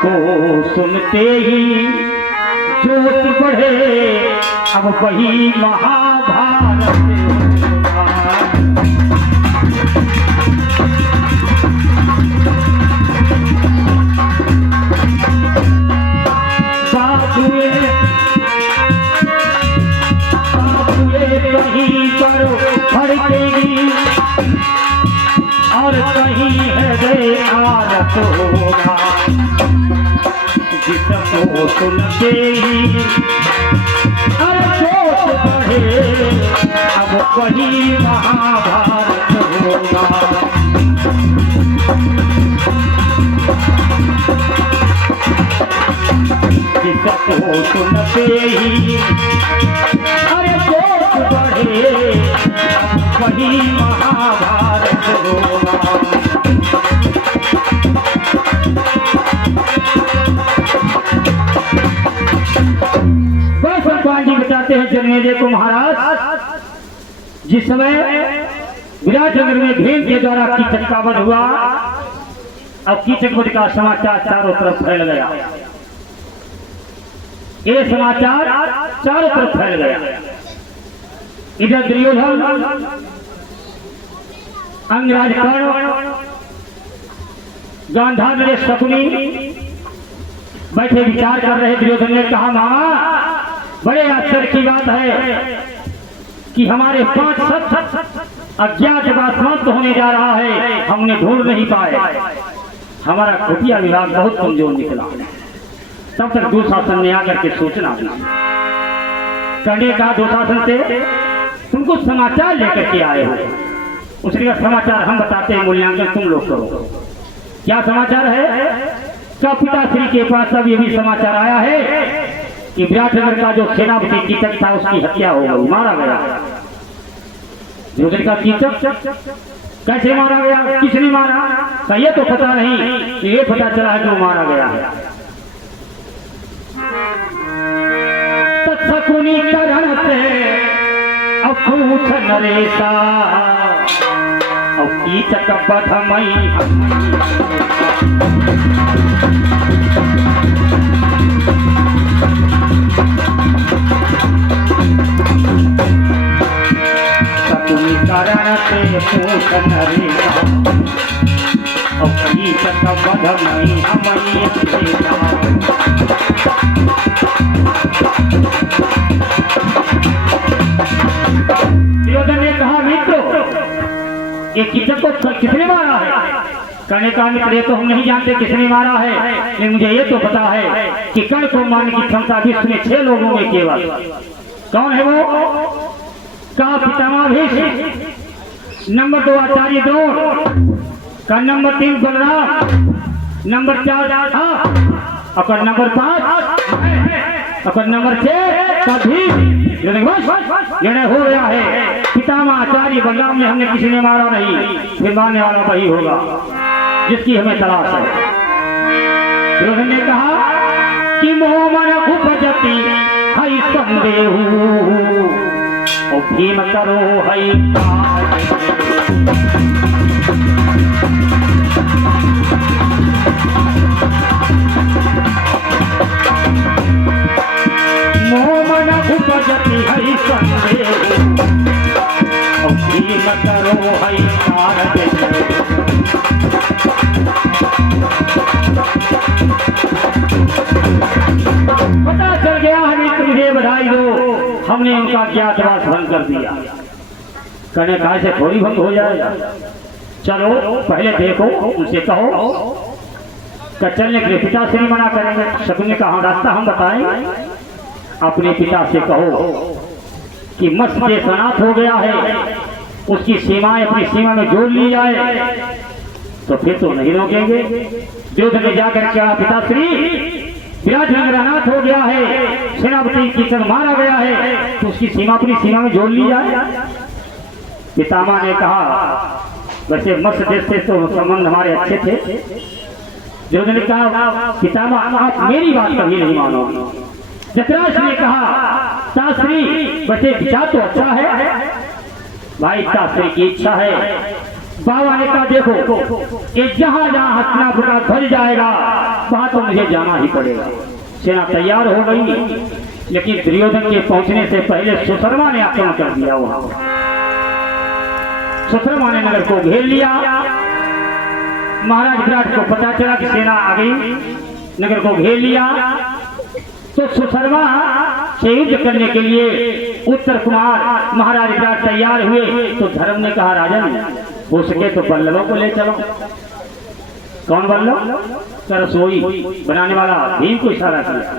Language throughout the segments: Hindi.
को सुनते ही जोश बढ़े, अब वही महाभारत होगा। साधुए कहीं पर भड़केगी और कहीं हृदय आरत होगा। जिसको सुनते ही जोश बढ़े, अब वही महाभारत होगा। जिसको सुनते ही जोश बढ़े, अब वही महाभारत होगा। जी बताते हैं जन्मेजय को महाराज, जिस समय विराटनगर में भीम के द्वारा कीचक का वध हुआ, अब कीचक वध का समाचार चारों तरफ फैल गया। ये समाचार चारों तरफ फैल गया। इधर दुर्योधन, अंगराज कर्ण, गांधार नरेश शकुनी बैठे विचार कर रहे। दुर्योधन ने कहा, मामा बड़े आश्चर्य की बात है कि हमारे 5 सत्य अज्ञातवास समाप्त होने जा रहा है, हमने ढूंढ नहीं पाए। हमारा खुफिया विभाग बहुत कमजोर निकला। तब तक दुशासन ने आकर के सूचना दी। कहने का दुशासन से तुम कुछ समाचार लेकर के आए हो। उसने कहा समाचार हम बताते हैं, मूल्यांकन तुम लोग करो। क्या समाचार है? क्या पिताश्री के पास अब ये भी समाचार आया है कि विराटनगर का जो सेनापति कीचक था उसकी हत्या हो गई, मारा गया। दुर्योधन का कीचक कैसे मारा गया, किसने मारा? का ये तो पता नहीं, ये पता चला है कि वो मारा गया है। तत्सकुनी करण से अब पूछ नरेशा, अब कीचक बधमई कारण से पूछ नरेशा, अब कीचक बधमई हमई दुर्योधन ने कहा, मित्रों ये कीचक को किसने मारा है? कहने का मित्र ये तो हम नहीं जानते किसने मारा है, लेकिन मुझे ये तो पता है कि कर्ण को मारने की क्षमता विश्व में 6 लोगों में केवल। कौन है वो? का पितामह भीष्म, नंबर 2 आचार्य द्रोण, का नंबर 3 बलराम, नंबर 4 और नंबर 5 और नंबर 6 का भीम। निर्णय हो गया है, पितामह आचार्य बलराम ने हमने किसी ने मारा नहीं, फिर मारने वाला वही होगा जिसकी हमें तलाश है। दुर्योधन ने कहा कि मोह मन उपजति हई संदेहु, और भीम करो हई मोह मन उपजति हई संदेहु, और भीम करो हई पता चल गया है, मुझे बधाई दो, हमने उनका ज्ञातवास भंग कर दिया। कहने कहा से थोड़ी भंग हो जाएगा, चलो पहले देखो, उनसे कहो कि चलने के लिए पिता से नहीं मना करेंगे। शकुनी ने कहा रास्ता हम बताएं, अपने पिता से कहो कि मत्स्य देश अनाथ हो गया है, उसकी सीमाएं अपनी सीमा में जोड़ ली जाए, तो फिर तो नहीं रोकेंगे। दुर्योधन ने जाकर कहा पिताश्री विराटनगर अनाथ हो गया है, सेनापति कीचक मारा गया है, तो उसकी सीमा अपनी सीमा में जोड़ ली जाए। पितामह ने कहा वैसे मत्स्य देश से तो संबंध हमारे अच्छे थे। दुर्योधन ने कहा पितामह आप मेरी बात कभी नहीं मानोगे। धृतराष्ट्र ने कहा शास्त्री वैसे विचार तो अच्छा है, भाई शास्त्री की इच्छा है बाबा ने कहा देखो ये जहां जहां हस्तिनापुर का ध्वज जाएगा वहां तो मुझे जाना ही पड़ेगा। सेना तैयार हो गई, लेकिन दुर्योधन के पहुंचने से पहले सुशर्मा ने आक्रमण कर दिया। वहां सुशर्मा ने नगर को घेर लिया। महाराज विराट को पता चला कि सेना आ गई, नगर को घेर लिया। तो सुशर्मा से युद्ध करने के लिए उत्तर कुमार महाराज विराट तैयार हुए। तो धर्म ने कहा राजन हो सके तो बल्लभों को ले चलो। कौन बल्लभ? रसोई बनाने वाला भीम को इशारा किया।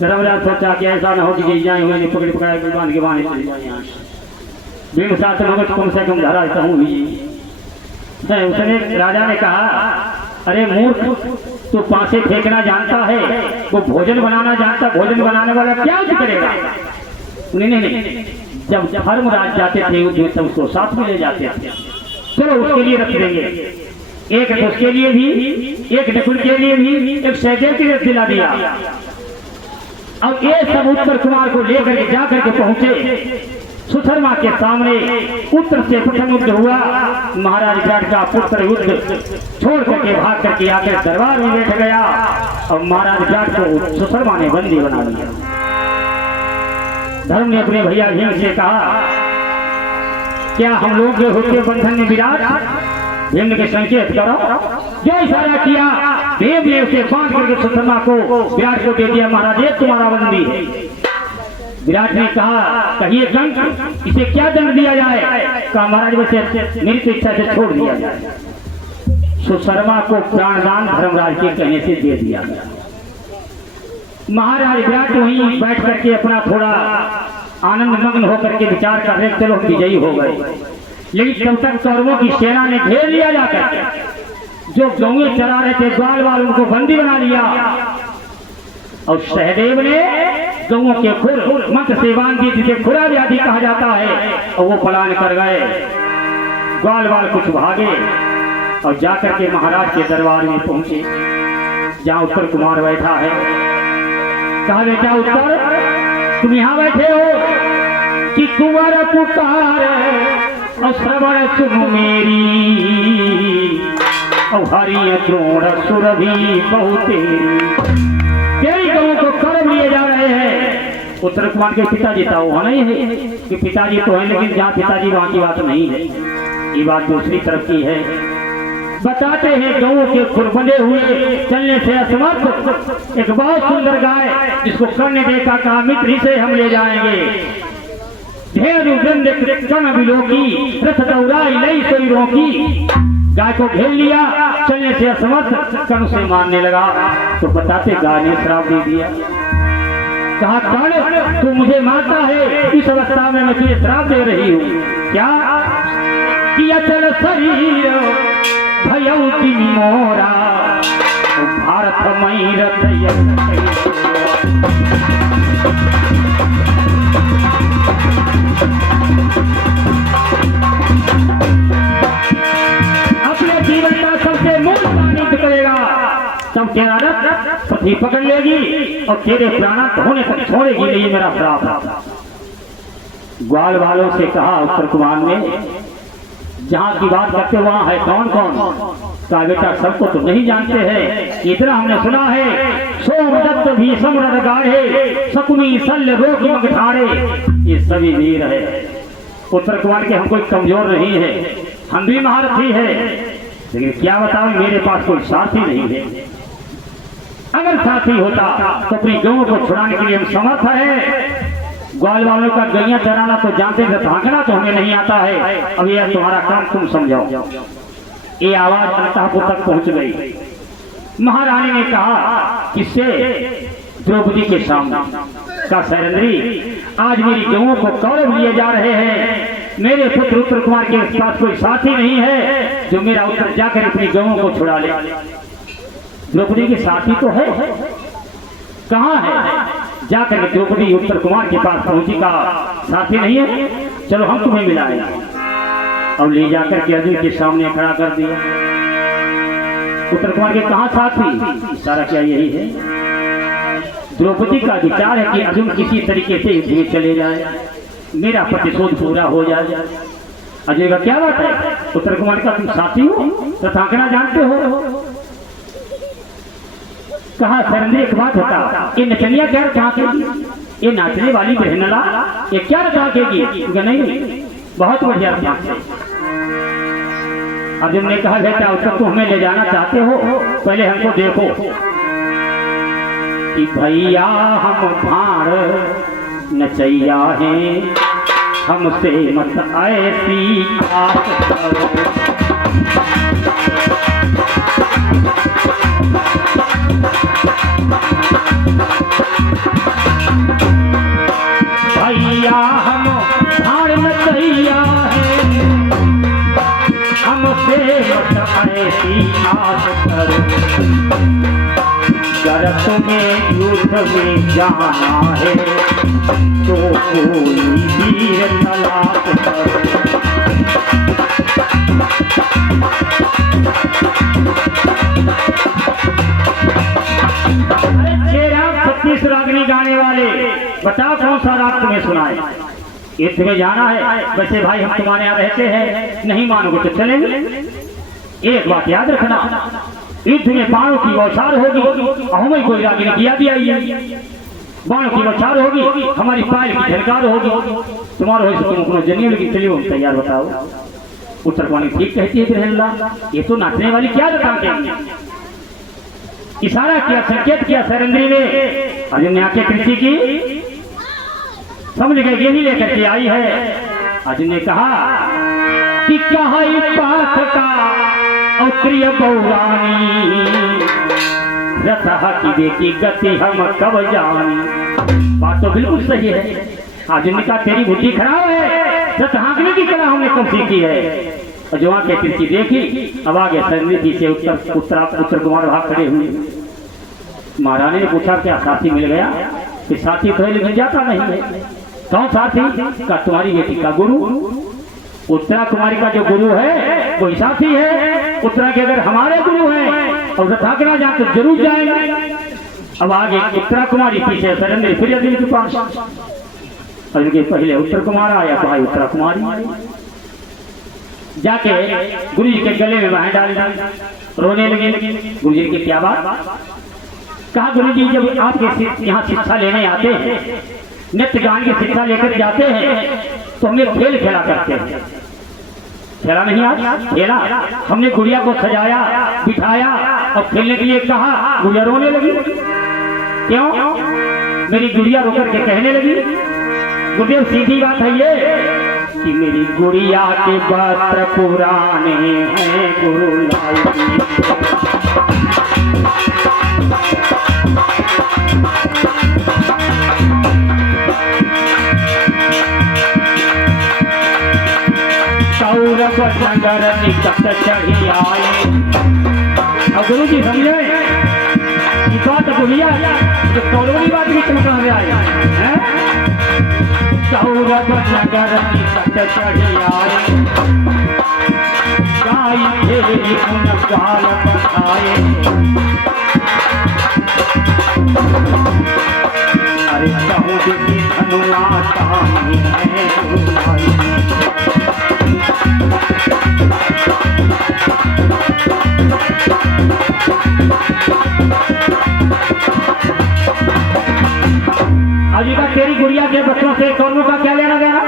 धर्मराज सोचा कि ऐसा न हो कि जाए हुए पकड़ पकड़ाए बांध के बांध भीम साथ में कम से कम धरा देता हूँ। उसने राजा ने कहा अरे मूर्ख तू पासे फेंकना जानता है, वो भोजन बनाना जानता, भोजन बनाने वाला क्या उठ करेगा? नहीं, जब धर्मराज जाते थे युद्ध में तब उसको साथ में ले जाते थे। चलो उसके लिए रख देंगे, एक उसके लिए भी, एक नकुल के लिए भी, एक सहदेव के लिए दिला दिया। अब ये सब उत्तर कुमार को लेकर के जाकर के पहुंचे सुशर्मा के सामने। उत्तर से प्रथम युद्ध हुआ। महाराज विराट का पुत्र युद्ध छोड़ करके भाग करके आकर दरबार में बैठ गया और महाराज विराट को सुशर्मा ने बंदी बना लिया। धर्म ने अपने भैया भीम से कहा क्या हम लोग जो होते बंधन में विराट? भीम ने संकेत करो। जो इशारा किया भीम ने उसे बांध करके सुशर्मा को विराट को दे दिया। महाराज ये तुम्हारा बंदी है। विराट ने कहा कहिए दंड, इसे क्या दंड दिया जाए? कहा महाराज वैसे मेरी तो इच्छा से छोड़ दिया जाए। सुशर्मा को प्राणदान धर्मराज के कहने से दे दिया गया। महाराज विराट वहीं बैठ करके अपना थोड़ा आनंद मग्न होकर के विचार कर रहे चलो विजयी हो गए। लेकिन तब तक कौरवों की सेना ने घेर लिया जाकर। जो गौएं चरा रहे थे ग्वाल वाल उनको बंदी बना लिया और सहदेव ने गौओं के खुर मंत्र से बांध दी जिसे खुरा व्याधि कहा जाता है और वो पलायन कर गए। ग्वाल वाल कुछ भागे और जाकर के महाराज के दरबार में पहुंचे जहां उत्तर कुमार बैठा है। कहा बेटा उत्तर तुम यहाँ बैठे हो कि कुंवर पुकार और श्रवण सुनो मेरी और हरि द्रोण सुरभि बहुते तेरी गौं को कर्म लिए जा रहे हैं। उत्तर कुमार के पिताजी था वो नहीं है कि पिताजी तो है, लेकिन जहाँ पिताजी वहाँ की बात नहीं है। ये बात दूसरी तरफ की है। बताते हैं गऊ के खुर बंधे हुए चलने से असमर्थ एक बहुत सुंदर गाय जिसको कर्ण देखा कहा मित्र से हम ले जाएंगे। गाय को घेर लिया, चलने से असमर्थ कर्ण से मारने लगा। तो बताते गाय ने श्राप दे दिया। कहा कर्ण तू मुझे मारता है, इस अवस्था में मैं तुझे श्राप दे रही हूँ। क्या किया? चल शरीर भयउति मोरा भारत मई अपने जीवन का सबसे मूल पानी करेगा तब तेरा रथ पृथ्वी पकड़ लेगी और तेरे प्राणांत होने तक छोड़ेगी नहीं। मेरा श्राप है। ग्वाल वालों से कहा उत्तर कुमार ने जहाँ की बात करते वहाँ है कौन कौन? का बेटा सबको तो नहीं जानते हैं, इतना हमने सुना है। सोमदत्त भीषम गाढ़े शकुनी शल्य रोग मगठाड़े ये सभी वीर है। उत्तर कुमार के हम कोई कमजोर नहीं है, हम भी महारथी है, लेकिन क्या बताओ मेरे पास कोई साथी नहीं है। अगर साथी होता तो अपनी गौं को छुड़ाने के लिए हम समर्थ है। ग्वाल वालों का गैया चराना तो जानते थे, भागना तो हमें नहीं आता है। अब यह तुम्हारा काम तुम समझाओ। ये आवाज अंतःपुर तक पहुंच गई। महारानी ने कहा किससे? द्रौपदी के सामने। का सैरंद्री आज मेरी गौं को कौरव लिए जा रहे हैं। मेरे पुत्र उत्तर कुमार के पास कोई साथी नहीं है जो मेरा उत्तर जाकर अपनी गौं को छुड़ा ले। द्रौपदी के साथी तो है, कहाँ है? जाकर द्रौपदी उत्तर कुमार के पास पहुंची। का साथी नहीं है, चलो हम तुम्हें मिलाएंगे। और ले जाकर के अर्जुन के सामने खड़ा कर दिया। उत्तर कुमार के कहाँ साथी? सारा क्या यही है। द्रौपदी का विचार है कि अर्जुन किसी तरीके से युद्ध में चले जाए, मेरा प्रतिशोध पूरा हो जाए। अजय का क्या बात है? उत्तर कुमार का तुम साथी हो, तथाकना जानते हो? कहा सरंदी एक बात होता, ये नचनिया क्या रखेगी, ये नाचने वाली बहनला ये क्या रखेगी? नहीं, बहुत बढ़िया रखे। अर्जुन ने कहा बेटा उत्तर को हमें ले जाना चाहते हो, पहले हमको देखो कि भैया हम भाड़ नचैया हैं, हमसे मत ऐसी बात करो। भैया हम भाड़ नचैया हैं, हमसे मत ऐसी बात करो। अगर तुम्हें युद्ध में जाना है तो कोई वीर तलाश करो। छत्तीस रागनी गाने वाले बताओ कौन सा राग तुम्हें सुनाए? युद्ध में जाना है, वैसे भाई हम तुम्हारे यहाँ रहते हैं, नहीं मानोगे तो चलेंगे। एक बात याद रखना, युद्ध में बाणों की बौछार होगी, हमें कोई रागिनी किया दिया बाणों की बौछार होगी, हमारी पायल की झलकार होगी, तुम्हारा हो तुम अपना जनिए लगी चलिए हम तैयार बताओ। उत्तर कुमार ठीक कहती है, ये तो नाचने वाली क्या बताते? इशारा किया, संकेत किया सरंद्री ने। अर्जुन ने आंखें कृषि की, समझ गए यही लेकर के आई है। अर्जुन ने कहा कि कहा पाठ का प्रिय गौरानी रथा की बेटी गति हम कब जानी। बात तो बिल्कुल सही है। अर्जुन ने कहा तेरी बुद्धि खराब है, रथ हाँकने की कला हमने कब सीखी है? और जो आंखें तिरछी देखी, अब आगे सरनिधि से उत्तर कुमार भाग खड़े हुए। महारानी ने पूछा क्या साथी मिल गया? कि साथी तो मिल जाता नहीं है। कौन साथी? का तुम्हारी बेटी का गुरु। उत्तरा कुमारी का जो गुरु है वही साथी है। उत्तरा के अगर हमारे गुरु हैं और रथाकना जाए तो जरूर जाएंगे। अब आगे उत्तरा कुमारी, पीछे सरंद्री, फिर अर्जुन के पास। अर्जुन के पहले उत्तर कुमार आया, भाई उत्तरा कुमारी जाके गुरु जी के गले में बाहें डाल रोने लगे। गुरु जी की क्या बात? कहा गुरु जी जब आपके यहाँ शिक्षा लेने आते हैं, नृत्य गान की शिक्षा लेकर जाते हैं तो हमने खेल खेला करते हैं। खेला नहीं आज खेला, हमने गुड़िया को सजाया बिठाया और खेलने के लिए कहा, गुड़िया रोने लगी। क्यों? मेरी गुड़िया रोकर के कहने लगी, गुरुदेव सीधी बात है ये कि मेरी गुड़िया के वस्त्र पुराने हैं गुरु लाई। कौरव नगर निकट चढ़ी आए। अब गुरु जी समझे बात गुड़िया तो कौरव की बात भी तुम कहाँ से आए हैं? कौरव नगर निकट चढ़ी आए, गाई खेली उन गाल बधाए। अरे कहूँ देखी धनुआ तानी है अजी का तेरी गुड़िया के बच्चों से कौनों का क्या लेना देना?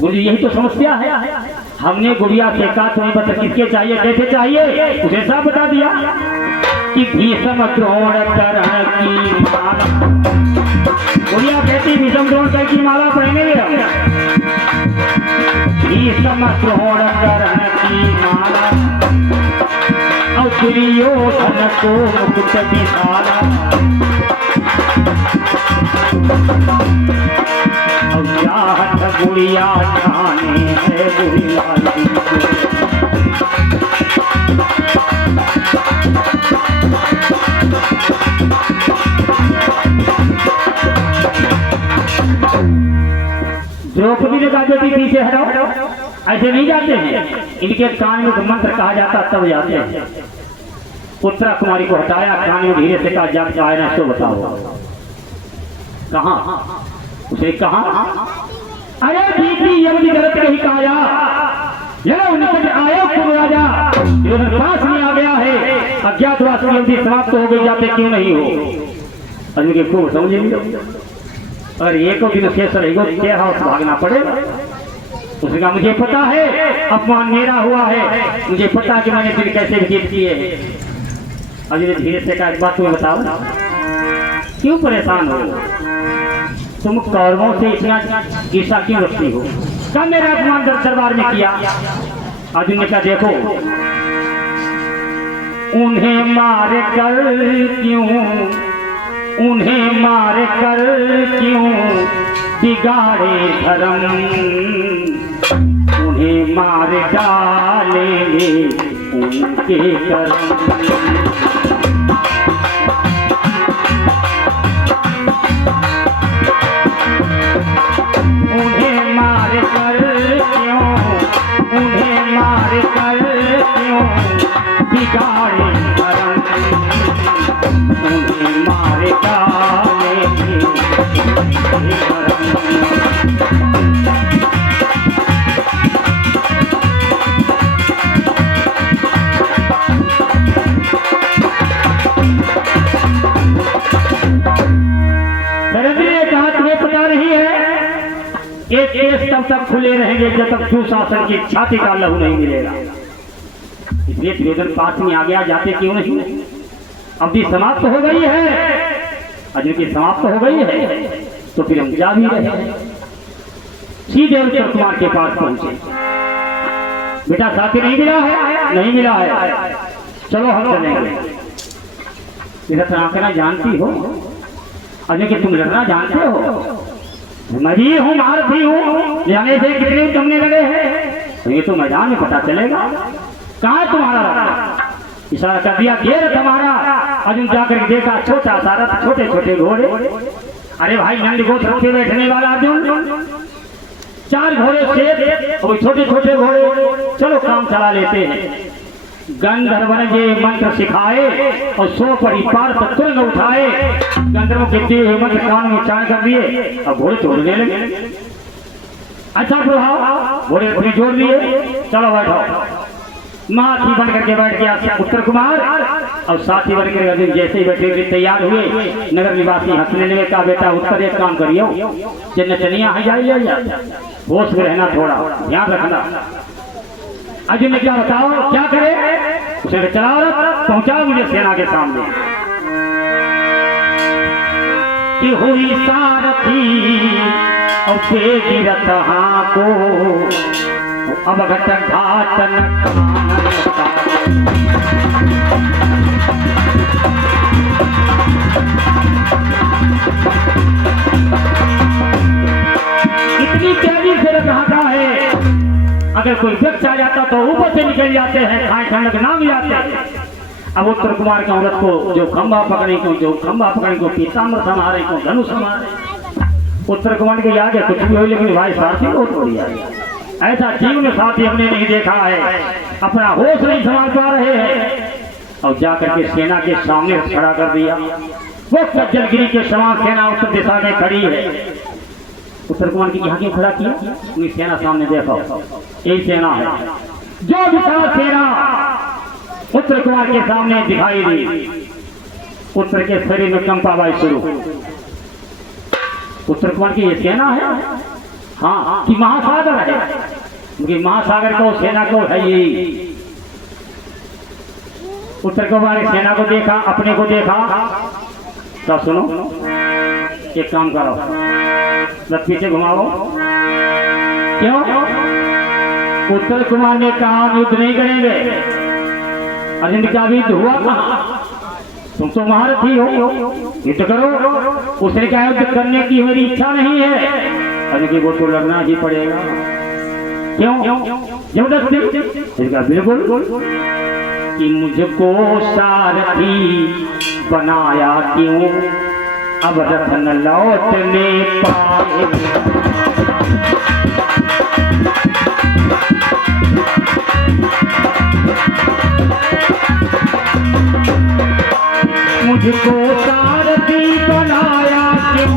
गुरु यही तो समस्या है। हमने गुड़िया से कहा तुम्हें बच्चा किसके चाहिए, कैसे चाहिए, उसे सब बता दिया कि भीष्म द्रोण कर्ण की माला। गुड़िया कहती भीष्म द्रोण कर्ण की माला पहनेंगे हम। भीष्म द्रोण कर्ण की माला और दुर्योधन को मुकुट विशाला। और चाहत गुड़िया जाने है गुड़िया द्रौपदी ने कहा बेटी पीछे हटाओ, ऐसे नहीं जाते हैं। इनके कान में मंत्र कहा जाता तब जाते हैं। उत्तरा कुमारी को हटाया, कान में धीरे से कहा जब आए ना तो बताओ कहाँ? उसे कहा अरे बीती यमनी गलत कही काया, यह निकट आया तुम राजा, दुर्योधन पास में आ गया है, अज्ञातवास की अवधि समाप्त हो गई, जाते क्यों नहीं हो? अजमेर के खूब समझेंगे, अगर एक दिन शेष रहेगा क्या हाथ भागना पड़ेगा। उसने कहा मुझे पता है अपमान मेरा हुआ है, मुझे पता कि मैंने दिन कैसे व्यतीत किए हैं। अजमेर धीरे से कहा एक बात तुम्हें बताओ, क्यों परेशान हो? तुम कौरवों से इतना ईर्ष्या क्यों रखती हो? कब मेरा अपमान दरबार में किया? अर्जुन ने कहा देखो, उन्हें मार कर क्यों, उन्हें मार कर क्यों बिगाड़े धर्म, उन्हें मार डालेंगे उनके कर्म। उन्हें मार कर क्यों, उन्हें मार कर क्यों बिगाड़े धर्म, उन्हें मार डालेंगे उनके कर्म। एक केस तब तक खुले रहेंगे जब तक दुशासन की छाती का लहू नहीं मिलेगा। इसलिए दुर्योधन पास में आ गया, जाते क्यों नहीं? अवधि समाप्त हो गई है, अर्जुन की समाप्त हो गई है, तो फिर हम जा भी रहे। सीधे उत्तर कुमार के पास पहुंचे, बेटा साथी नहीं मिला है? नहीं मिला है, चलो हम चलेंगे। इधर जानती हो अर्जुन की, तुम लड़ना जानते हो? मैं भी हूँ, महारथी हूँ, जाने से कितने तुमने लगे हैं, तो ये तो मैदान में पता चलेगा। कहाँ है तुम्हारा रथ? इशारा कर दिया ये रथ हमारा। अर्जुन जाकर देखा छोटा सा रथ, छोटे छोटे घोड़े। अरे भाई नंद गोत्र पे बैठने वाला अर्जुन, 4 घोड़े शेर और छोटे छोटे घोड़े, चलो काम चला लेते हैं। गंधर्व ने ये मंत्र सिखाए और 100 परिवार पर तुरंत उठाए, गंधर्व के दिए हुए मंत्र कान में उच्चारण कर दिए और घोड़े छोड़ने लगे। अच्छा प्रभाव, घोड़े अपने जोड़ लिए, चलो बैठो। माथी बन करके बैठ गया उत्तर कुमार और साथी बन कर अर्जुन जैसे ही बैठे हुए तैयार हुए, नगर निवासी हंसने लगे। कहा बेटा उत्तर एक काम करियो, चनिया है जाइए, होश में रहना, थोड़ा ध्यान रखना। अर्जुन ने क्या बताओ क्या करे? उसे चलाओ रथ, पहुंचाओ मुझे सेना के सामने। कि हुई सारथी और तेजी रथ को, अब घट घाटन इतनी तेजी से रथ हाँका है, अगर कोई वृक्ष आ जाता तो ऊपर से निकल जाते हैं, खाए ठंडक ना भी जाते। अब उत्तर कुमार के औरत को जो खंभा पकड़ने को पीताम्बर संहारे को धनुष संहारे, उत्तर कुमार के आगे कुछ भी हो, लेकिन भाई साथी बहुत बढ़िया है। ऐसा जीवन साथी हमने नहीं देखा है, अपना होश नहीं संभाल पा रहे हैं और जाकर के सेना के सामने खड़ा कर दिया। वो सज्जलगिरी के समान सेना उत्तर दिशा में खड़ी है। उत्तर कुमार की यहाँ क्यों खड़ा किया? अपनी सेना सामने देखो, यही सेना है। जो विशाल सेना उत्तर कुमार के सामने दिखाई दी, उत्तर के शरीर में कंपाबाई शुरू। उत्तर कुमार की ये सेना है, हाँ कि महासागर है, क्योंकि महासागर को सेना को है यही। उत्तर कुमार सेना को देखा, अपने को देखा, तो सुनो एक काम करो, रथ पीछे घुमाओ। क्यों? उत्तर कुमार ने कहा युद्ध नहीं करेंगे। अर्जुन का भी हुआ कहा, तुम तो महारथी हो, युद्ध करो। उसने कहा युद्ध करने की मेरी इच्छा नहीं है। अर्जुन की वो तो लड़ना ही पड़ेगा। क्यों? जबरदस्ती? बिल्कुल। कि मुझको सारथी बनाया क्यों, अब रथ न लौटने पाए। मुझको सारथी बनाया क्यों,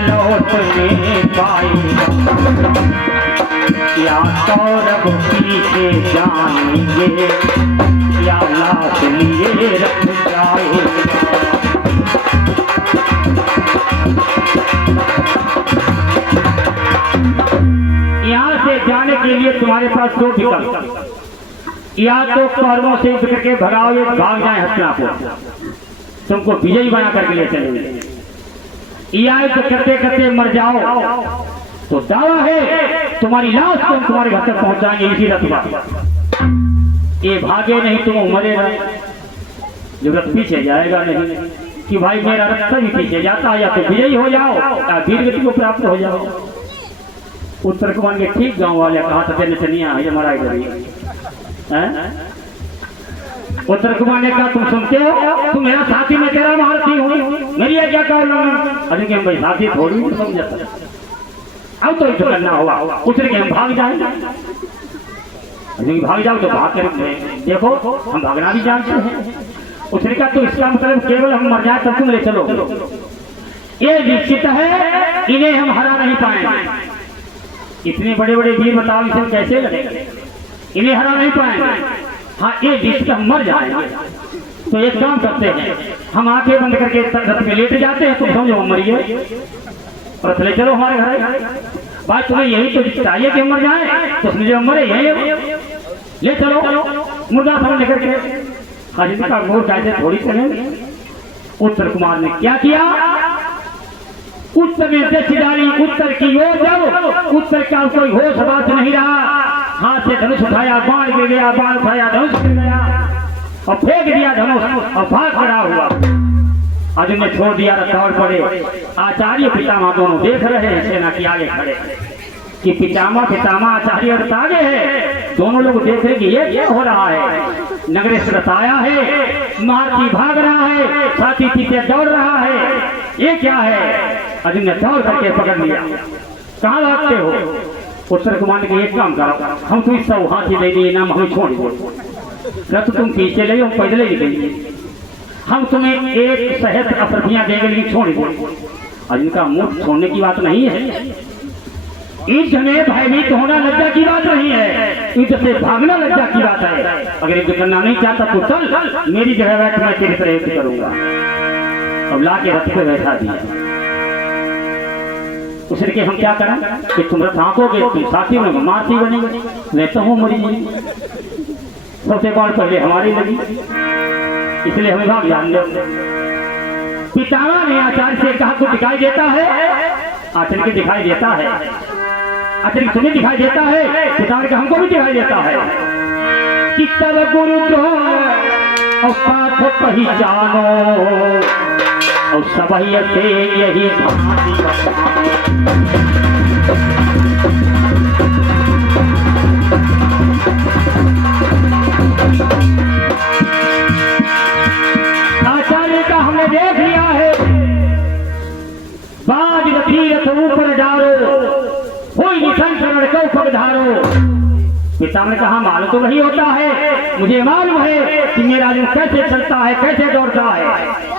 लौटने पाएगा, या सौरभ पीछे जाएंगे, या लाश लिए रख जाएगा। यहाँ से जाने के लिए तुम्हारे पास दो विकल्प, या तो कर्मों से युद्ध करके भगाओगे, भाग जाए हस्तिनापुर, तुमको विजयी बना करके ले चलेंगे, या युद्ध करते करते मर जाओ तो दावा है तुम्हारी लाश को हम तुम्हारे घर तक पहुंचाएंगे इसी रथ पर। ये भागे नहीं तुम मरे नहीं, जो रथ पीछे जाएगा नहीं कि भाई मेरा रथ भी पीछे जाता है, या तो विजयी हो जाओ या वीर गति को प्राप्त हो जाओ। उत्तर कुमार के ठीक गांव वाले कहा था नचनिया है हमारा इधर ही। उत्तर कुमार ने कहा तुम सुनते हो, तुम मेरा साथी, मैं तेरा महारथी हूँ, मेरी क्या कारण? अरे हम भाई साथी थोड़ी समझ, अब तो इसे करना होगा, उतर के हम भाग जाएंगे। भाग जाओ तो भाग कर देखो, हम भागना भी जानते हैं। उसने कहा तो इसका मतलब केवल हम मर जाए तब तुम ले चलो, ये निश्चित है इन्हें हम हरा नहीं पाएंगे। इतने बड़े बड़े वीर बताओ इसे कैसे लड़ेंगे, इन्हें हरा नहीं पाएंगे। हाँ ये निश्चित हम मर जाएंगे, तो एक काम करते हैं, हम आंखें बंद करके रथ में लेट जाते हैं, तुम समझो हम मरिए और ले चलो हमारे घर। बात तुम्हें यही तो चाहिए कि हम मर जाए, तो उसने जो मरे यही ले चलो मुर्दा समझ लेकर के। हाजिर का मोर कैसे थोड़ी चलेंगे। उत्तर कुमार ने क्या किया, उत्तर में दृष्टि डाली उत्तर की ओर, जब उत्तर का कोई होश बात नहीं रहा, हाथ से धनुष उठाया, बाण गिर गया, बाण उठाया, धनुष गिर गया और फेंक दिया धनुष और भाग खड़ा हुआ। अर्जुन ने छोड़ दिया, दौड़ पड़े। आचार्य पितामह दोनों देख रहे हैं सेना के आगे खड़े कि पितामह आचार्य और आगे है, दोनों लोग देख रहे कि ये क्या हो रहा है। नगरे से रताया है, महारथी भाग रहा है, साथी पीछे दौड़ रहा है, ये क्या है? अर्जुन ने दौड़ करके पकड़ लिया, कहाँ भागते हो? उत्तर कुमार ने एक काम करो, हम तो इस हाथी ले लिए नाम हमें छोड़ दो, रथ तुम पीछे ले, हम पैदल ही देंगे, हम तुम्हें एक सहस्त्र अप्रतियां देंगे लेकिन छोड़ दो। अर्जुन का मुंह छोड़ने की बात नहीं है, युद्ध में भयभीत होना लज्जा की बात नहीं है, युद्ध से भागना लज्जा की बात है। अगर युद्ध करना नहीं चाहता तो चल मेरी जगह बैठ, मैं तेरे तरह युद्ध करूंगा। अब ला के रथ पे बैठा दिया। उसने के हम क्या करें कि तुम रथ हाँकोगे, तुम साथी में मारती बनेंगे, मैं तो हूँ मरी। सबसे बार पहले हमारी लगी, इसलिए हमें भाग जान दो। पितामह ने आचार्य से कहा कुछ दिखाई देता है? आचार्य के दिखाई देता है। आचार्य तुम्हें दिखाई देता है? पितामह ने कहा हमको भी दिखाई देता है कि तब गुरु और साथ पहचानो और सबहिय से यही आचार्य का हमने देख लिया है। बाज रथ ऊपर डारो, कोई निशन शरण को पगधारो। पितामह ने कहा मालूम तो वही होता है, मुझे मालूम है कि मेरा अर्जुन कैसे चलता है, कैसे दौड़ता है।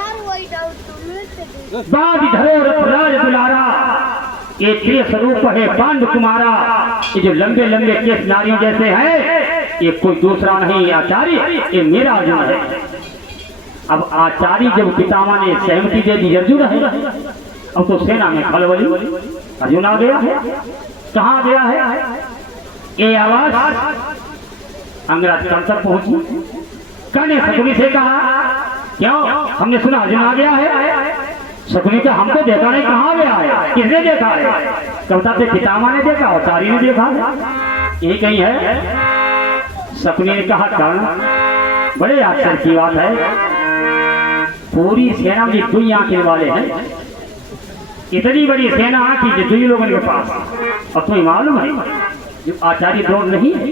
बाज धरो रथ राज दुलारा, ये प्रिय स्वरूप है पांडु कुमारा। ये जो लंबे लंबे केस नारियों जैसे हैं, ये कोई दूसरा नहीं आचार्य, ये मेरा अर्जुन है। अब आचार्य जब पितामह ने सहमति दे दी अर्जुन है, अब तो सेना में खलबली, अर्जुन आ गया है। कहाँ गया है? ये आवाज अंगराज कान तक पहुंची। कहने शकुनी से कहा क्यों, हमने सुना अर्जुन आ गया है। शकुनी का हमको देखा नहीं, कहाँ गया है, किसने देखा है? कविता से पितामह ने देखा, आचार्य ने देखा, ये कहीं है। शकुनी ने कहा कर्ण बड़े आश्चर्य की बात है, पूरी सेना में दुई आंखें वाले हैं, इतनी बड़ी सेना आंखी जो दुई लोगों के पास, और तुम्हें मालूम है जो आचार्य द्रोण नहीं है,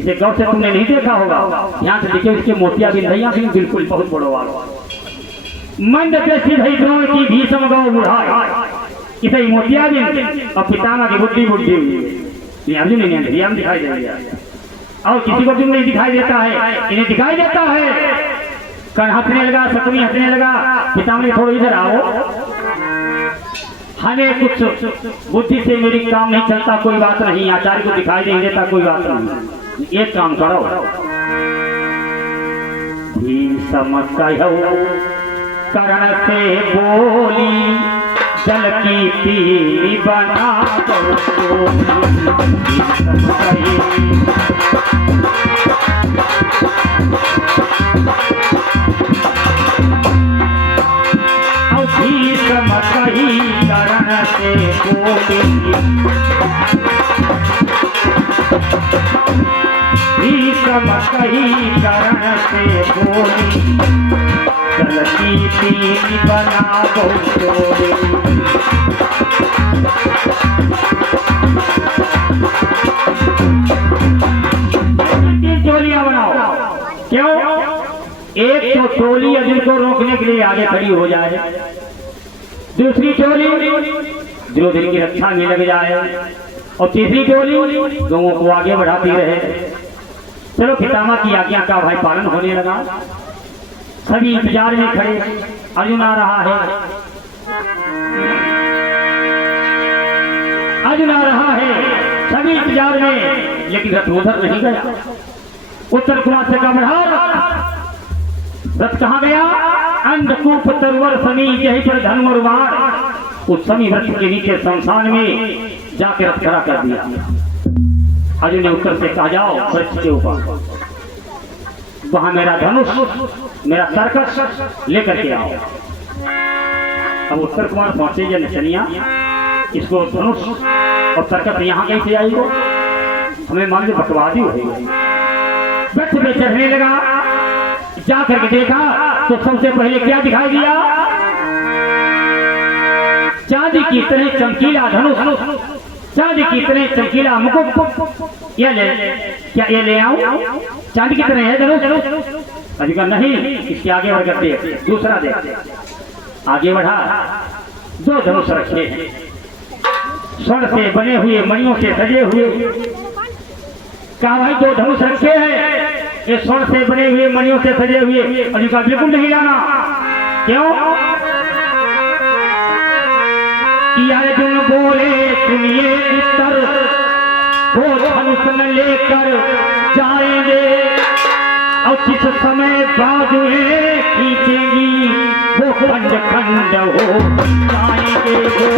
इसे गौर से तुमने नहीं देखा होगा। यहाँ से देखिए उसके मोतिया बिंदिया भी बिल्कुल बहुत बड़ो वाला मंद दृष्टि भई द्रोण की भीषम गौ बुढ़ाई, इसे मोतिया बिंद और पितामह की बुद्धि बुद्धि अर्जुन ने दिखाई दे दिया, और किसी को नहीं दिखाई देता है, इन्हें दिखाई देता है। कर्ण हंसने लगा, शकुनी हंसने लगा। पितामह ने थोड़ा इधर आओ, हमें कुछ बुद्धि से मेरी काम नहीं चलता, कोई बात नहीं, आचार्य को दिखाई नहीं देता, कोई बात नहीं, एक काम करो, करण से बोली जल की पीली बना दो, कही करण से बोली कही करण से बोली चलती पीली बना दो, टोलियां बनाओ। क्यों? एक तो टोली अर्जुन को रोकने के लिए आगे खड़ी हो जाए, दूसरी टोली द्रौपदी की रक्षा में लग जाए, और तीसरी टोली दोनों को आगे बढ़ाती रहे। चलो पितामह की आज्ञा का भाई पालन होने लगा, सभी इंतजार में खड़े, अर्जुन आ रहा है, अर्जुन आ रहा है, सभी इंतजार में, लेकिन रथ उधर नहीं गया। उत्तर कुमार से का बढ़ा रथ कहाँ गया? अंधकूप तरवर समी, यहीं पर धन और वार, उस समी वृक्ष के नीचे शमशान में जाकर रथ खड़ा कर दिया। अर्जुन ने उत्तर से कहा जाओ वृक्ष के ऊपर, वहां मेरा धनुष मेरा सर्कस लेकर के आओ। अब उत्तर कुमार पहुंचे या निचनिया, इसको धनुष और सर्कस यहाँ कैसे आई हो, हमें मान लो बकवादी हो गई। वृक्ष पे चढ़ने लगा, जाकर के देखा तो सबसे पहले क्या दिखाई दिया? चांदी की तरह चमकीला धनुष, चांदी की तरह चमकीला मुकुट। ये ले, क्या ये ले आऊं? चांदी की तरह है धनुष? अधिकार नहीं, इसके आगे बढ़ कर दे, दूसरा दे। आगे बढ़ा, दो धनुष रखे हैं, स्वर्ण से बने हुए, मणियों से सजे हुए। कहा भाई दो धनुष रखे हैं, ये स्वर्ण से बने हुए, मणियों से सजे हुए, अधिकार बिल्कुल नहीं लाना। क्यों? अर्जुन बोले सुनिए उत्तर, वो धनुष न लेकर जाएंगे, और किस समय बाजुएं खींचेंगी, वो खंड खंड हो जाएंगे, वो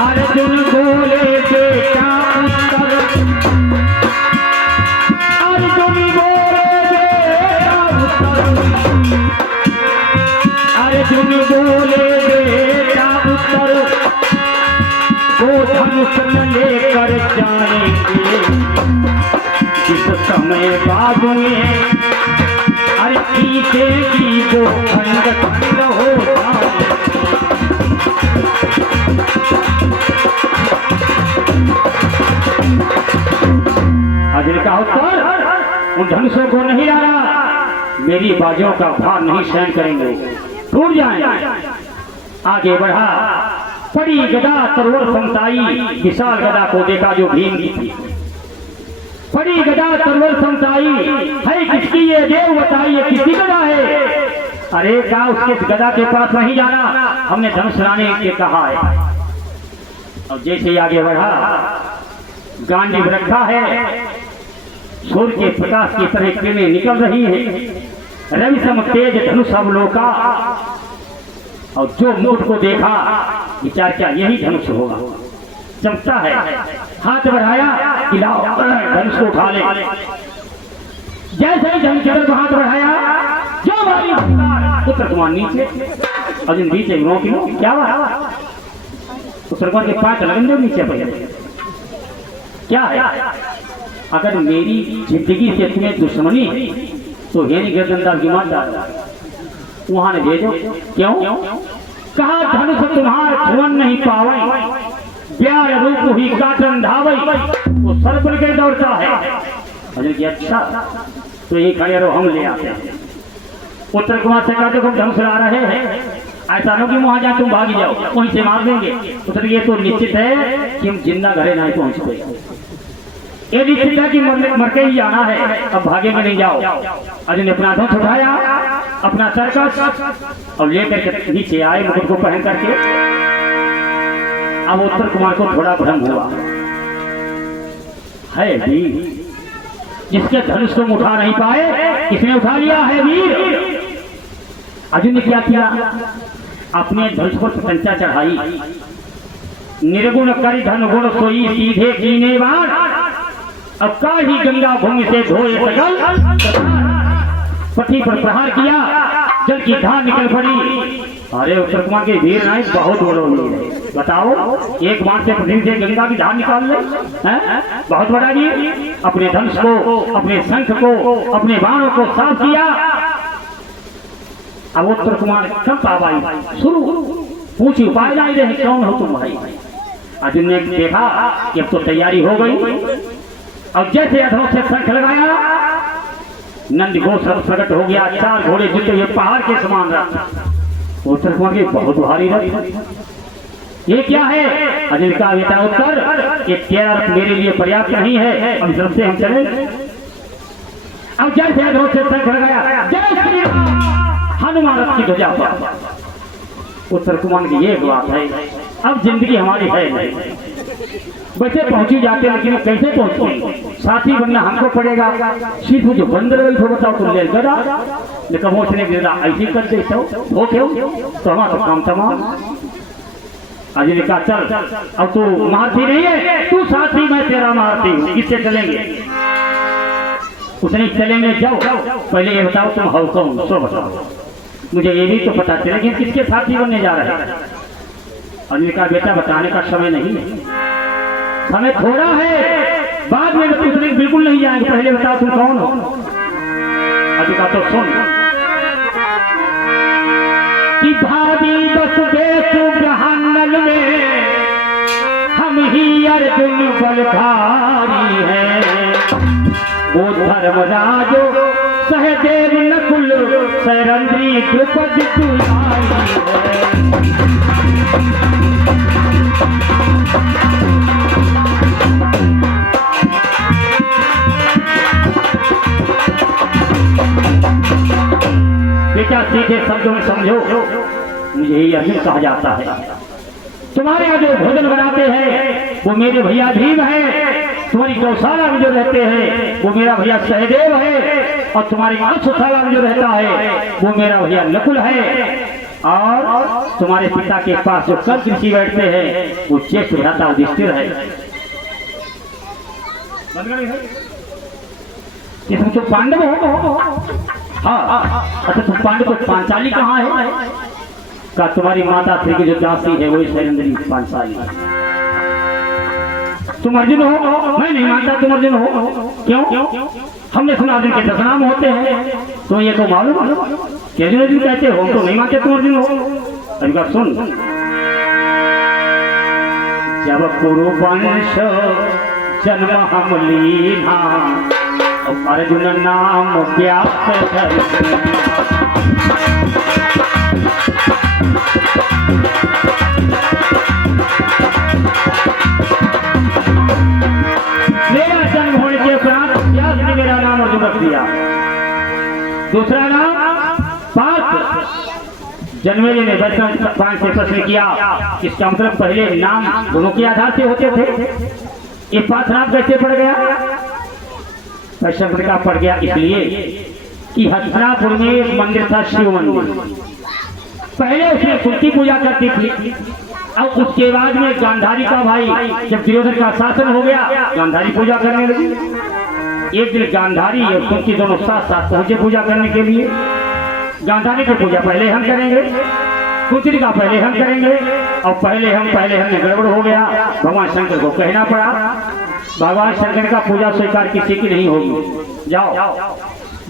अर्जुन बोले बेटा उत्तर, अर्जुन बोले बेटा उत्तर, अर्जुन बोले बेटा उत्तर, वो धनुष न लेकर जाएंगे, जिस समय बाजुएं अरे खींचेगी, वो खंड खंड हो जाएंगे। अर्जुन का उत्तर, उन धनुषों को नहीं लाना, मेरी बाजों का भार नहीं सहन करेंगे, टूट जाएंगे। आगे बढ़ा, पड़ी गदा तरवर समसाई, विशाल गदा को देखा जो भीम की थी। पड़ी गदा तरवर समसाई, है किसकी ये देव बताइए, किसकी गदा है? अरे क्या उसके गदा के पास नहीं जाना, हमने धनुष लाने के कहा है। और जैसे आगे बढ़ा, गांडीव रखा है, सूर्य के प्रकाश की तरह किरणें निकल रही है, रवि सम तेज धनुष अवलोका, और जो मुकुट को देखा विचार क्या यही धनुष होगा, चमकता है। हाथ बढ़ाया कि लाओ धनुष को उठा ले, जैसे ही धनुष की तरफ हाथ बढ़ाया, जो मारी उत्तर कुमार नीचे, अर्जुन नीचे रोक लो, क्या हुआ? उत्तर कुमार के पांच लगन दो नीचे पहले, क्या है? अगर मेरी जिंदगी से तुम्हें दुश्मनी है तो हेनी गर्दनदार की मार डाल, वहां ने भेजो। क्यों? कहा धनुष तुम्हार छुअन नहीं पावे, प्यार रूप हुई काटन धावई, वो सर पर के दौड़ता है। अजय की अच्छा तो ये खड़े रहो, हम ले आते हैं। उत्तर कुमार से कहते हम धनुष ला रहे हैं, ऐसा नहीं कि वहां जाए तुम भागी जाओ, वहीं से मार देंगे। उत्तर ये तो निश्चित है कि हम जिंदा घरे नहीं पहुंचते। ये निश्चित है कि मर के ही जाना है, अब भागे में नहीं जाओ। अर्जुन ने अपना धनुष उठाया, अपना सर्कस और लेकर के नीचे आए मुकुट को पहन करके। अब उत्तर कुमार को थोड़ा भ्रम हुआ है वीर, जिसके धनुष को उठा नहीं पाए किसने उठा लिया है वीर। अर्जुन ने क्या किया, अपने धनुष को संचा चढ़ाई, निर्गुण करी धन गुण सोई सीधे कीने बाण, अब का ही गंगा भूमि से धोए सगल, पति पर प्रहार किया, जल की धार निकल पड़ी। अरे उत्तर कुमार के वीर नायक बहुत बड़ो वीर, बताओ एक बाण से पृथ्वी से गंगा की धार निकाल ले, बहुत बड़ा वीर। अपने धनुष को, अपने शंख को, अपने बाणों को साफ किया। अब उत्तर कुमार कब आवाई शुरू पूछी, उपाय लाई रहे, कौन हो तुम भाई। अर्जुन ने देखा कि अब तो तैयारी हो गई। अब जैसे अधरों से शंख लगाया, नंद घोष प्रकट हो गया, 4 घोड़े जुटे हुए पहाड़ के समान रथ। उत्तर कुमार के बहुत भारी रथ, ये क्या है। अर्जुन का बेटा उत्तर, ये 13 रथ मेरे लिए पर्याप्त नहीं है, अब इस रथ से हम चले। अब जैसे अधरों से शंख लगाया, जय श्री राम, हनुमान रथ की ध्वजा पर। उत्तर कुमार की ये बात है, अब जिंदगी हमारी है नहीं, बच्चे पहुंची जाते हैं लेकिन कैसे पहुंचते, साथी बनना हमको पड़ेगा। सिर्फ जो बंदर गई तो बताओ तुम ले गदा, लेकिन वो उसने गिरा ऐसे कर दे हो क्यों, तो हमारा काम तमाम। अजय ने कहा चल, अब तू मारती नहीं है, तू साथी, मैं तेरा मारती हूँ, किससे चलेंगे। उसने चलेंगे, जाओ पहले ये बताओ तुम हो कौन, सो बताओ मुझे, ये भी तो पता चले कि किसके साथी बनने जा रहे हैं। अजय का बेटा बताने का समय नहीं है, समय थोड़ा है, बाद में पूछने बिल्कुल नहीं जाएंगे, पहले बताओ तुम कौन हो। अजय का तो सुन कि भावी वसुदेव ब्रह्मांड में हम ही अर्जुन बलधारी हैं, वो धर्मराज सहदेव नकुल सैरंद्री द्रुपद दुलारी है। बेटा सीधे शब्दों में समझो, मुझे यही अर्जुन कहा जाता है। तुम्हारे यहाँ जो भोजन बनाते हैं वो मेरे भैया भीम है, तुम्हारी गौशाला में जो रहते हैं वो मेरा भैया सहदेव है, और तुम्हारी मत्स्यशाला में जो रहता है वो मेरा भैया नकुल है, और तुम्हारे पिता के पास जो कर्क ऋषि बैठते हैं वो ज्येष्ठ भ्राता युधिष्ठिर है। इसमें तो पांडव हो, हाँ अच्छा तुम पांडव, तो पांचाली कहाँ है। का तुम्हारी माता श्री की जो दासी है वही शैलेंद्री पांचाली। तुम अर्जुन हो, मैं नहीं मानता तुम अर्जुन हो, क्यों, हमने सुना अर्जुन के 10 नाम होते हैं, तो ये तो मालूम कि अर्जुन अर्जुन कहते हो, तो नहीं मानते तुम अर्जुन हो। अर्जुन का सुन, जब कुरुवंश जन्म हम लीना, अर्जुन नाम व्याप्त मेरा जन्म होने के उपरांत व्यास ने मेरा नाम अर्जुन रख दिया। दूसरा नाम पार्थ, जन्मेजय ने वैष्णव पान से प्रश्न किया, इसका मतलब पहले नाम दोनों के आधार से होते थे, ये पार्थ नाम कैसे पड़ गया। वैष्णव का पड़ गया इसलिए कि हस्तिनापुर में एक मंदिर था, शिव मंदिर। पहले उसने कुंती पूजा करती थी, अब उसके बाद में गांधारी का भाई जब दुर्योधन का शासन हो गया, गांधारी पूजा करने लगी। एक दिन गांधारी और कुंती दोनों साथ साथ पहुंचे पूजा करने के लिए। गांधारी की पूजा पहले हम करेंगे, कुंती का पहले हम करेंगे, और पहले हमने गड़बड़ हो गया, भगवान शंकर को कहना पड़ा, भगवान शंकर का पूजा स्वीकार किसी की नहीं होगी। जाओ,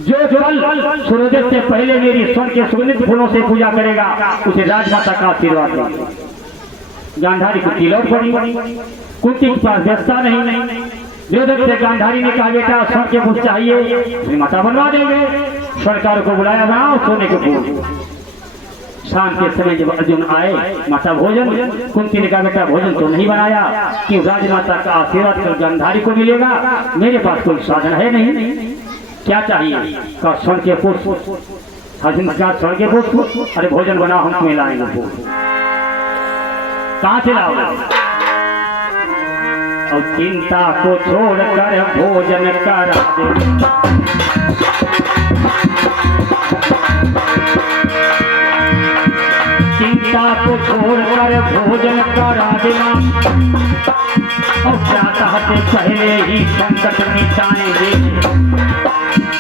जो फल सूर्योदय से पहले मेरी स्वर्ग के सुगंधित फूलों से पूजा करेगा उसे राजमाता का आशीर्वाद देंगे। गांधारी को लौट पड़ी, कुंती के पास व्यवस्था नहीं। दुर्योधन से गांधारी ने कहा, बेटा स्वर्ग के फूल चाहिए, माता बनवा देंगे। सरकार को बुलाया, बनाओ सोने के फूल। शाम के समय जब अर्जुन आए, माता भोजन, कुंती ने कहा बेटा भोजन तो नहीं बनाया कि राजमाता का आशीर्वाद कर गांधारी को मिलेगा, मेरे पास कोई साधन है नहीं, क्या चाहिए? का स्वर्ण के पुष्प, अर्जुन का स्वर्ण के पुष्प, अरे भोजन बनाओ हम तुम्हें लाएंगे। कहाँ से लाओगे? और चिंता को छोड़कर भोजन करा दे, चिंता को छोड़कर भोजन करा देना, और क्या कहते पहले ही संकट मिटाएंगे।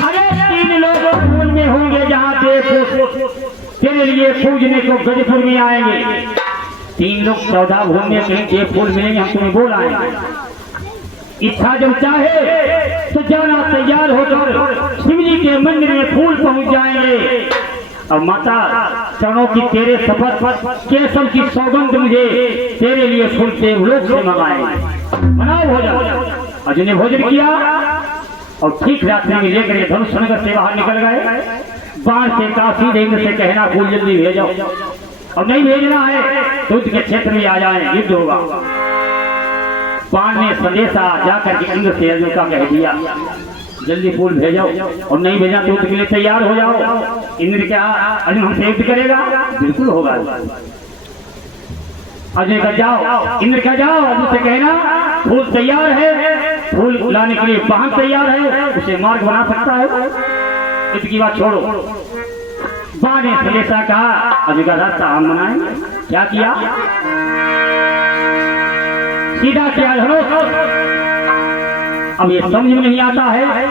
अरे 3 लोग फूल में होंगे जहाँ तेरे लिए पूजने को गजपुर में आएंगे, 3 लोग 14 घूमने के लिए फूल मिलेंगे, हम तुम्हें बोल आएंगे। इच्छा जब चाहे तो जाना तैयार होकर शिव जी के मंदिर में फूल पहुंच जाएंगे। और माता चरणों की तेरे शपथ केशव की सौगंध मुझे तेरे लिए फूल देवलोक से मंगाएंगे। बनाओ भोजन। अर्जुन ने भोजन किया और ठीक रात्रि में लेकर धनुष नगर से बाहर निकल गए। बाण से काशी देवी से कहना फूल जल्दी भेजो, और नहीं भेजना है तो युद्ध के क्षेत्र में आ जाए, युद्ध होगा। बाण ने संदेशा जाकर के इंद्र से अर्जुन का कह दिया जल्दी फूल भेजो, और नहीं भेजा तो युद्ध के लिए तैयार हो जाओ। इंद्र क्या अर्जुन हमसे युद्ध करेगा? बिल्कुल होगा। अर्जुन का जाओ, इंद्र का जाओ, अर्जुन से कहना फूल तैयार है, फूल लाने के लिए वाहन तैयार है, उसे मार्ग बना सकता है, युद्ध की बात छोड़ो। बाण ने संदेशा कहा अर्जुन का रास्ता हम बनाएंगे। क्या किया? सीधा किया धनुष। अब ये समझ में नहीं आता है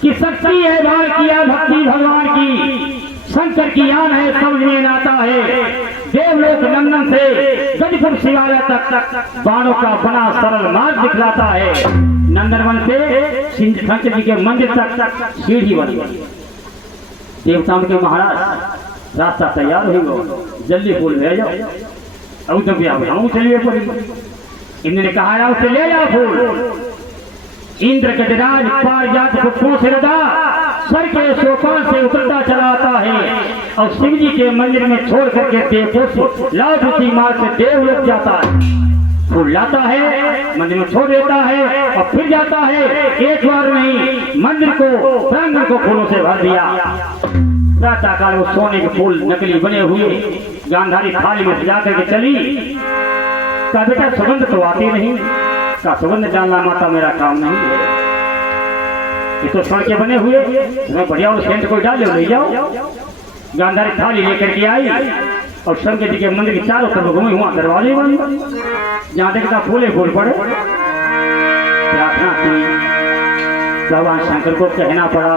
कि शक्ति है बाण किया भक्ति भगवान की, शंकर की यान है समझ में आता है। देवलोक नंदन से गजपुर शिवालय तक बाणों का बना सरल मार्ग दिखलाता है। नंदनवन से शंकर जी के मंदिर तक सीढ़ी बनी। देवताओं के महाराज रास्ता तैयार हो, जल्दी फूल भेजो। अब तो क्या हम चलिए पड़ी। इंद्र ने कहा उसे ले जाओ फूल। इंद्र गजराज पारिजात पुष्पों से लदा सर के सोपान से उतरता चला आता है, और शिव जी के मंदिर में छोड़ करके देवपुष्प लाठी मार से देवलोक जाता है। फूल लाता है, मंदिर में छोड़ देता है और फिर जाता है। एक बार नहीं, मंदिर को प्रांगण को फूलों से भर दिया। प्रातः काल वो सोने के फूल नकली बने हुए गांधारी थाली में सजा करके चली। का बेटा सुगंध तो आती नहीं, का सुगंध जानना माता मेरा काम नहीं है, ये तो स्वर्ण के बने हुए, मैं बढ़िया उस सेंट को डाल ले जाओ। गांधारी थाली लेकर के आई और शंकर जी के मंदिर के चारों तरफ घूमे, हुआ दरवाजे बंद, जहाँ देखता फूले फूल पड़े। प्रार्थना की, भगवान शंकर को कहना पड़ा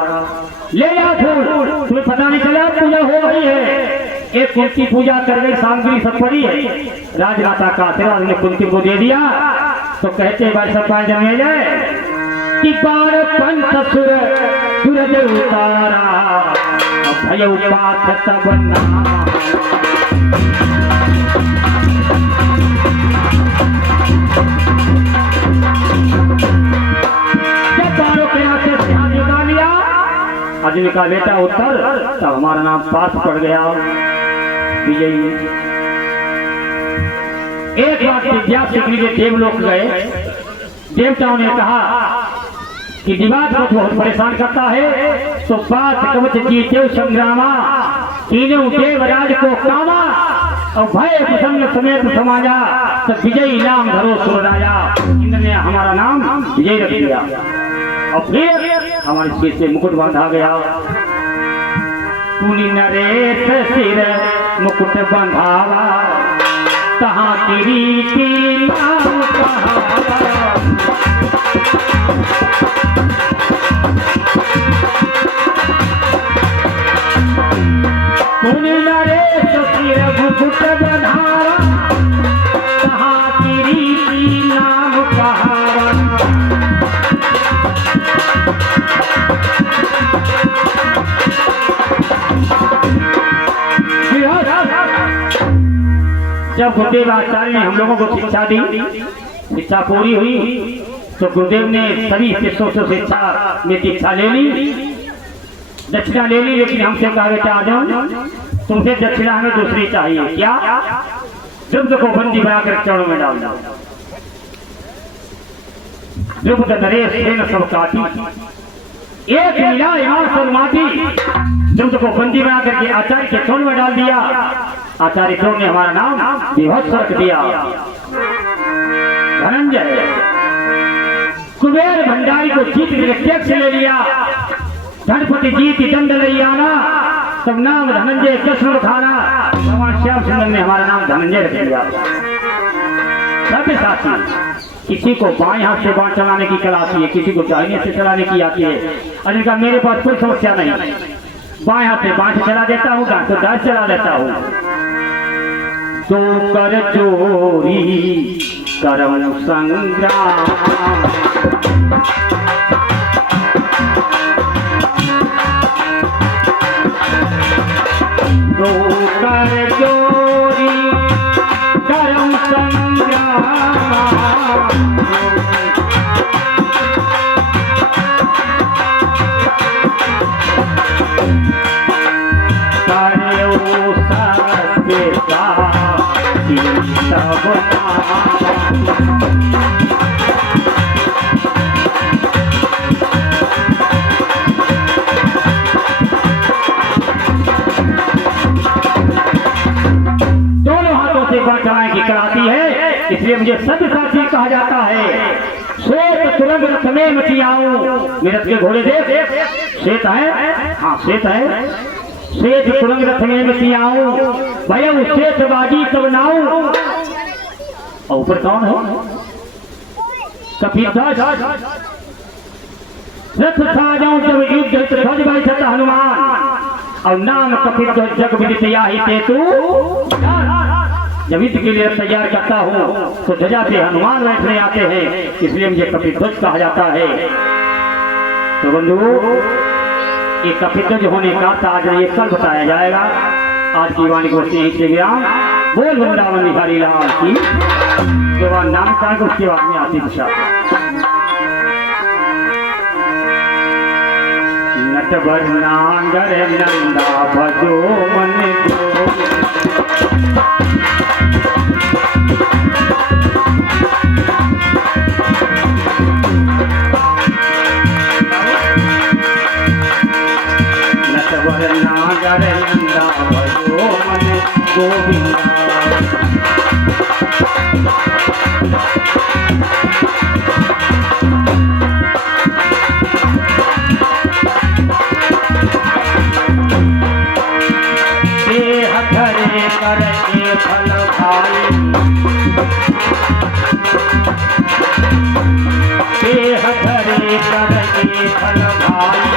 ले जाओ फूल। तुम्हें पता नहीं चला पूजा हो रही है। एक कुंती पूजा कर गई, सामग्री सब पड़ी है। राजमाता का आशीर्वाद ने कुंती को दे दिया। तो कहते भाई सब जमे जाए कि बार पंच सुर सूरज उतारा भय उपात तब अर्जुन का बेटा उत्तर, तब हमारा नाम पास पड़ गया विजयी। एक बार विद्या सीखने के देवलोक गए। देवताओं ने कहा कि दिमाग को बहुत परेशान करता है, तो पास कवच जीते संग्रामा, तीनों देवराज को कामा, और भय प्रसन्न समेत समाजा, तो विजयी नाम धरो सुर राजा। इंद्र ने हमारा नाम विजय रख दिया, और फिर हमारे सिर से मुकुट बांधा गया। पुनि नरेश सिर मुकुट बंधावा, तहाँ किरीटी नाम कहावा। पुनि नरेश सिर मुकुट बंधावा, तहाँ किरीटी नाम कहावा। जब गुरुदेव आचार्य ने हम लोगों को शिक्षा दी, शिक्षा पूरी हुई, तो गुरुदेव ने सभी शिष्यों से शिक्षा में दीक्षा ले ली, दक्षिणा ले ली, लेकिन हमसे कहा बेटा आ जाओ, तुमसे दक्षिणा हमें दूसरी चाहिए। क्या? द्रुपद को बंदी बनाकर चरणों में डाल दो। द्रुपद नरेश सेन सब काटी, एक मिला यहाँ सब माटी। द्रुपद को बंदी बना करके आचार्य के चरण में डाल दिया। आचार्य चरण ने हमारा नाम विभत्स रख दिया। धनंजय कुबेर भंडारी को जीत के टैक्स ले लिया। धनपति जीत दंड ले आना, तब नाम धनंजय कृष्ण खाना। भगवान श्याम सुंदर ने हमारा नाम धनंजय रख दिया। सत्य साथी, किसी को बाएं हाथ से बाण चलाने की कला आती है, किसी को दाहिने से चलाने की आती है। और इनका मेरे पास कोई समस्या नहीं, बाएं हाथ से बाण चला देता हूँ, दाएं से दाएं चला देता हूँ। तो कर चोरी करम संग्राम, तो कर चोरी करम संग्राम, कराती है, इसलिए मुझे सत्य साथी कहा जाता है। श्वेत तुरंग रथ में मचियाऊं, मेरठ के घोड़े देख, श्वेत है, हाँ श्वेत है। श्वेत तुरंग रथ में मचियाऊं, भय श्वेत बाजी तब नाऊं। और ऊपर कौन है? कपिध्वज। रथ साजाऊं जब युद्ध ध्वज भाई छता हनुमान, और नाम कपिध्वज जग विदित याहि तेतु। जब युद्ध के लिए तैयार करता हूँ तो ध्वजा से हनुमान बैठने आते हैं, इसलिए मुझे कपिध्वज कहा जाता है। तो बंधु, ये कपिध्वज होने का आज ये कल बताया जाएगा। आज की वाणी को यहीं से विराम। बोल वृंदावन बिहारी लाल की। जो वह नाम का उसके बाद में आती दिशा। नटवर नांगर नंदा भजो मन को, नागर नंदा भजो मन गोविंदा। देह धरे करके फल भाई, देह धरे करके फल भाई।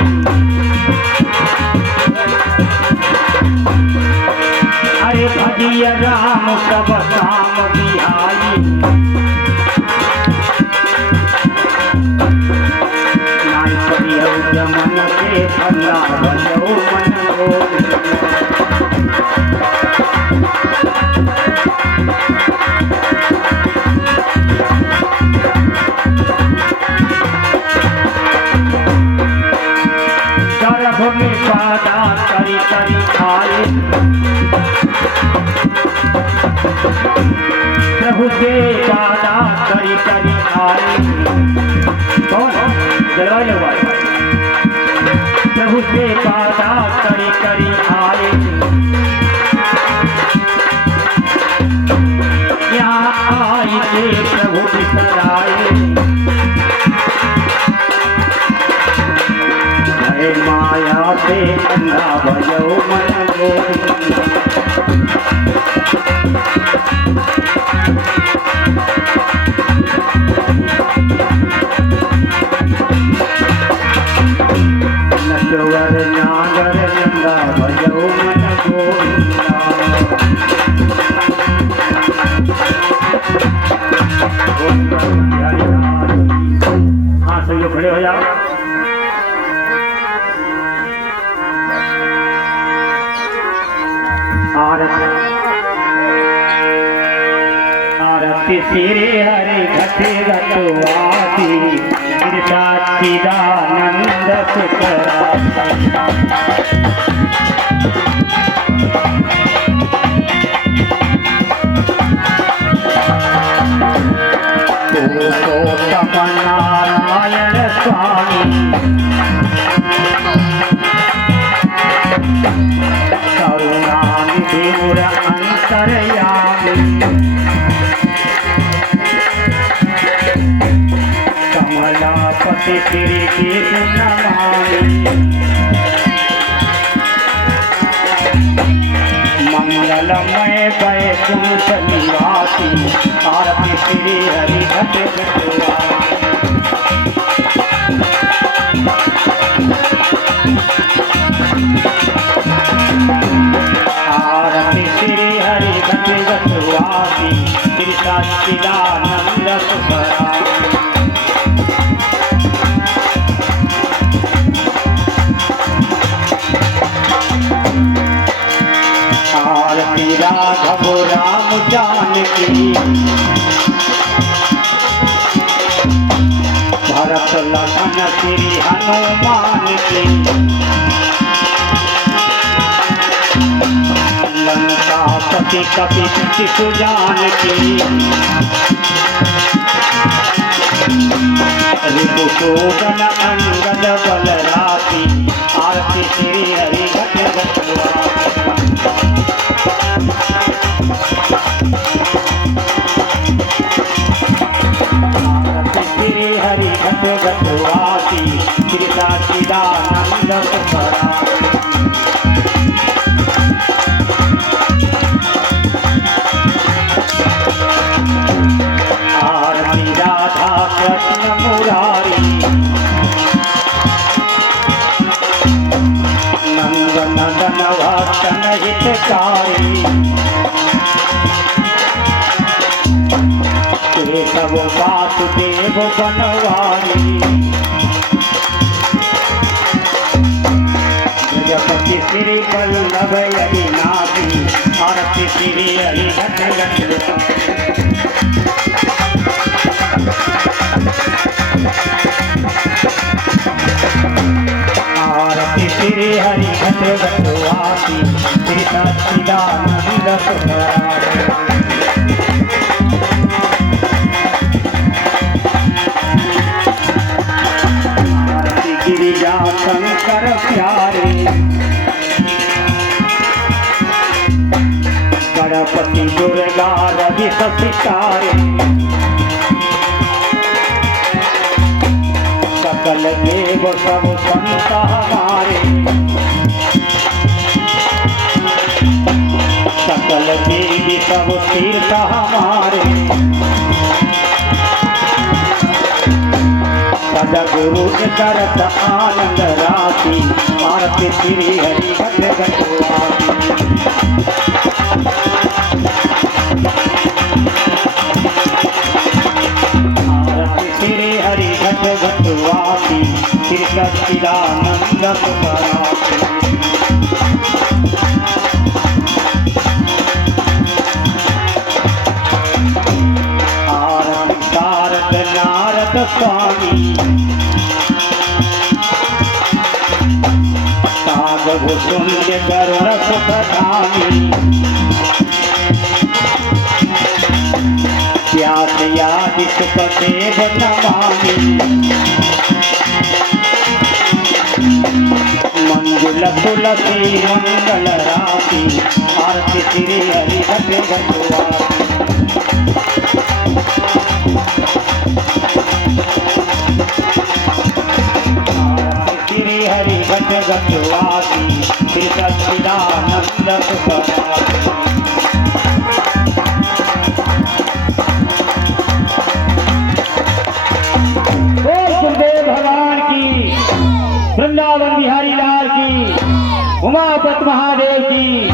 अरे भजिय राम सब शाम बिहाई, नाय करियो जमन के भला भजो मन गोविंद। गर्भ में पादा करी करी आए, प्रभु के पादा करी करी आए। कौन? जलवायु वाले। प्रभु के पादा करी करी आए, यहाँ आई के प्रभु बिसराए। माया से अंधा भजो मन गोविंद। नटवर नागर नंदा भजो मन गोविंदा। हाँ सब लोग खड़े हो जाओ। आरती सिरे हरे घटे घटवासी, सच्चिदानंद सुखराम। नारायण स्वामी करुणानिधि अंतर्यामी कमलापति श्री कृष्ण नमामि मंगलमय वैकुंठ निवासी आरती श्री हरि घट आरती श्री हरि घट घटवासी श्री सच्चिदानंद सुखरा आरती राघव राम जानकी भरत लखन श्री हनुमान की लंकापति कपि सुजान की रिपुसूदन अंगद बलराती आरती श्री हरि घट श्री हरि घट घटवासी श्री सच्चिदानंद सुखरा आरती राधा कृष्ण मुरारी नंद नंदन भक्तन हितकारी केशव वासुदेव बनवारी जगपति श्री वल्लभ यदि आरती श्री हरि घट घट आरती श्री हरि घट घटवासी श्री सच्चिदानंद सुखरा गिरिजा शंकर प्यारे गणपति दुर्गा रवि सितारे सकल देव सब संत हमारे सकल देवी सब तीर्थ हमारे सदगुरु करत आनंद राशि आरती श्री हरि घट घटवासी आरती श्री हरि घट घटवासी श्री सच्चिदानंद सुखरा आरती शारद नारद स्वामी भूषुण्य गरुड़ सुप्रधानी व्यास यादि सुखदेव नमामि मंजुल तुलसी मंगल राशि आरती श्री हरि घट घटवासी श्री हरि घट घटवासी श्री सच्चिदानंद सुखरा गुरुदेव भगवान की वृंदावन बिहारी लाल की उमापत महादेव की